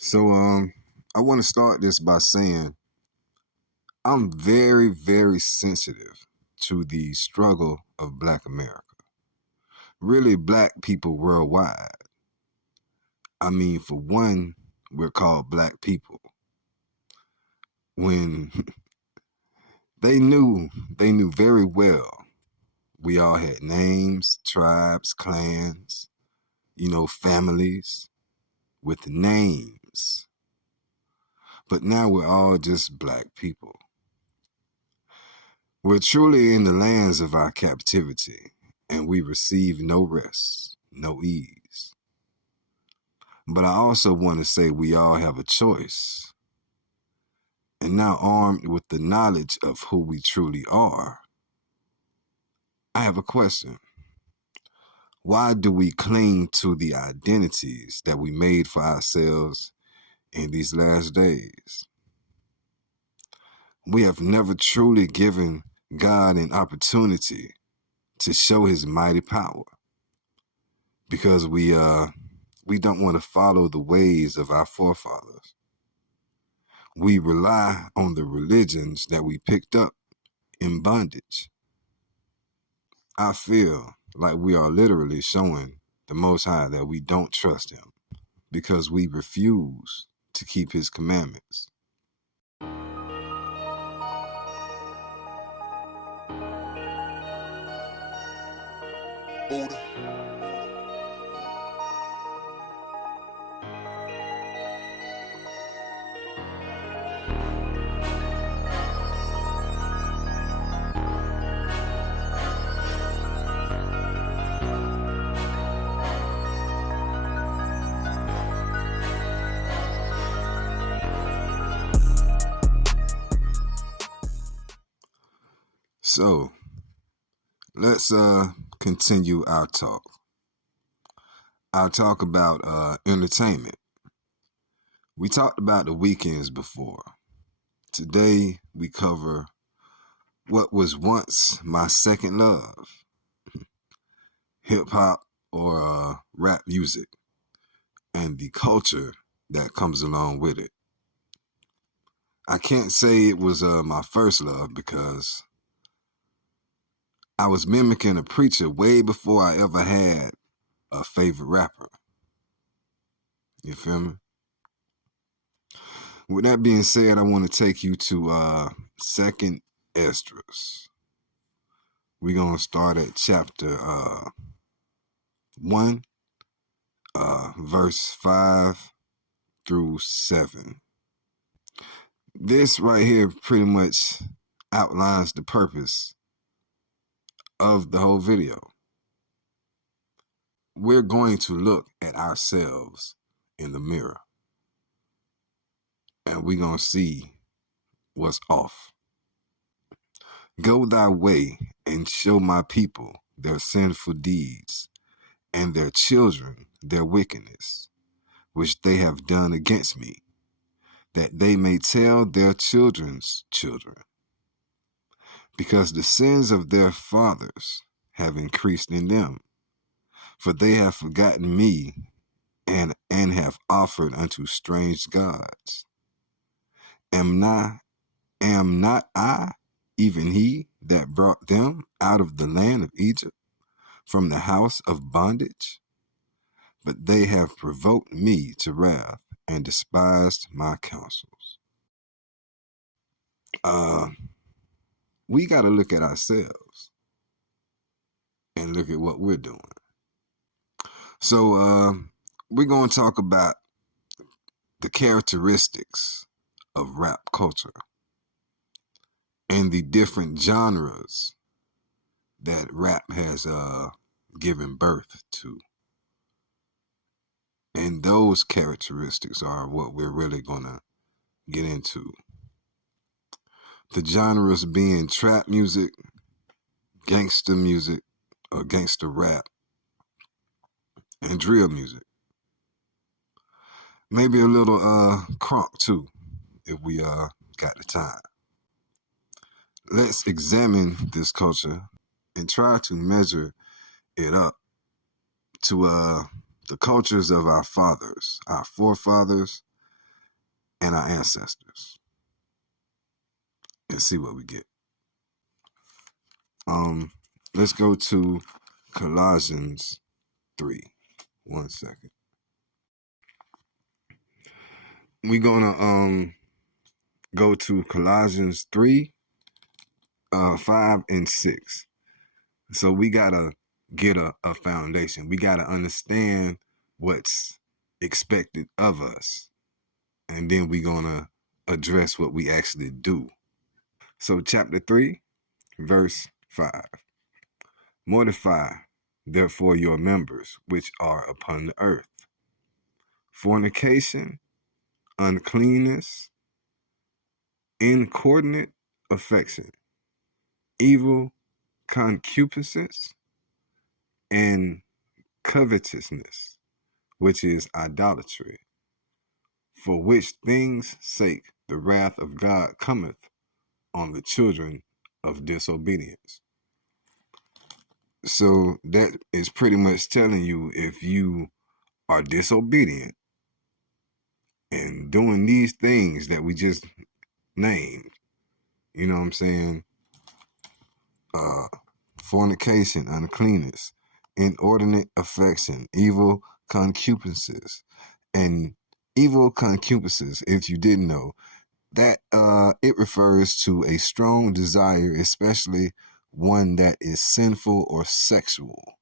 So I want to start this by saying I'm very, very sensitive to the struggle of Black America. Really, Black people worldwide. I mean, for one, we're called Black people. When they knew very well we all had names, tribes, clans, families with names. But now we're all just Black people. We're truly in the lands of our captivity, and we receive no rest, no ease. But I also want to say we all have a choice. And now, armed with the knowledge of who we truly are, I have a question. Why do we cling to the identities that we made for ourselves in these last days? We have never truly given God an opportunity to show his mighty power because we don't want to follow the ways of our forefathers. We rely on the religions that we picked up in bondage. I feel like we are literally showing the Most High that we don't trust him because we refuse to keep his commandments. Buddha. So let's continue our talk. I'll talk about entertainment. We talked about the weekends before. Today we cover what was once my second love, hip hop or rap music, and the culture that comes along with it. I can't say it was my first love because I was mimicking a preacher way before I ever had a favorite rapper. You feel me? With that being said, I want to take you to Second Esdras. We're going to start at chapter 1, verse 5 through 7. This right here pretty much outlines the purpose of the whole video. We're going to look at ourselves in the mirror, and we're going to see what's off. Go thy way and show my people their sinful deeds, and their children their wickedness, which they have done against me, that they may tell their children's children. Because the sins of their fathers have increased in them, for they have forgotten me and have offered unto strange gods. Am not I even he that brought them out of the land of Egypt, from the house of bondage? But they have provoked me to wrath and despised my counsels. We got to look at ourselves and look at what we're doing. So we're going to talk about the characteristics of rap culture and the different genres that rap has given birth to. And those characteristics are what we're really going to get into. The genres being trap music, gangster music, or gangster rap, and drill music. Maybe a little crunk too, if we got the time. Let's examine this culture and try to measure it up to the cultures of our fathers, our forefathers, and our ancestors, and see what we get. Let's go to Colossians 3. 1 second. We're gonna go to Colossians 3, 5 and 6. So we gotta get a foundation. We gotta understand what's expected of us, and then we're gonna address what we actually do. So chapter 3, verse 5. Mortify therefore your members which are upon the earth: fornication, uncleanness, inordinate affection, evil concupiscence, and covetousness, which is idolatry, for which things' sake the wrath of God cometh on the children of disobedience. So that is pretty much telling you, if you are disobedient and doing these things that we just named, you know what I'm saying? Fornication, uncleanness, inordinate affection, evil concupiscences. And evil concupiscences, if you didn't know, that it refers to a strong desire, especially one that is sinful or sexual.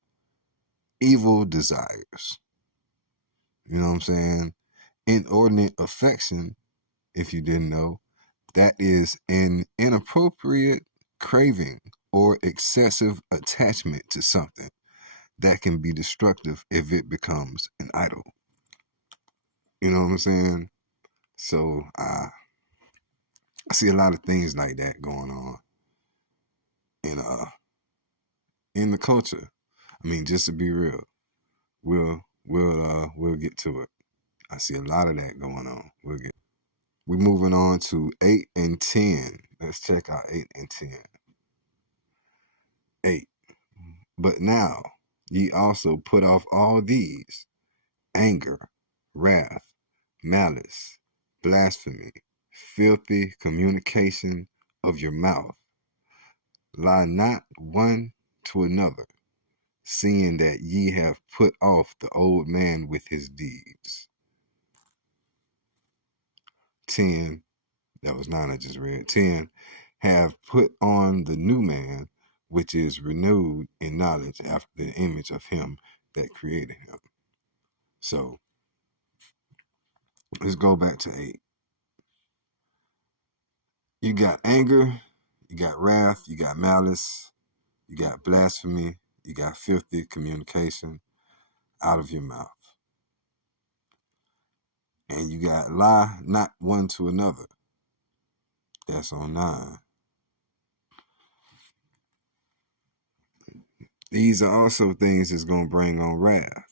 Evil desires. You know what I'm saying? Inordinate affection, if you didn't know, that is an inappropriate craving or excessive attachment to something that can be destructive if it becomes an idol. You know what I'm saying? So I see a lot of things like that going on in the culture. I mean, just to be real, we'll get to it. I see a lot of that going on. We're moving on to 8 and 10. Let's check out 8 and 10. 8. But now ye also put off all these: anger, wrath, malice, blasphemy, filthy communication of your mouth. Lie not one to another, seeing that ye have put off the old man with his deeds. 10, that was 9 I just read. 10, have put on the new man, which is renewed in knowledge after the image of him that created him. So let's go back to 8. You got anger, you got wrath, you got malice, you got blasphemy, you got filthy communication out of your mouth. And you got lie not one to another. That's on 9. These are also things that's going to bring on wrath.